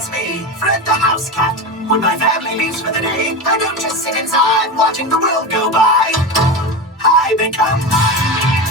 That's me, Fred the house cat. When my family leaves for the day, I don't just sit inside watching the world go by. I become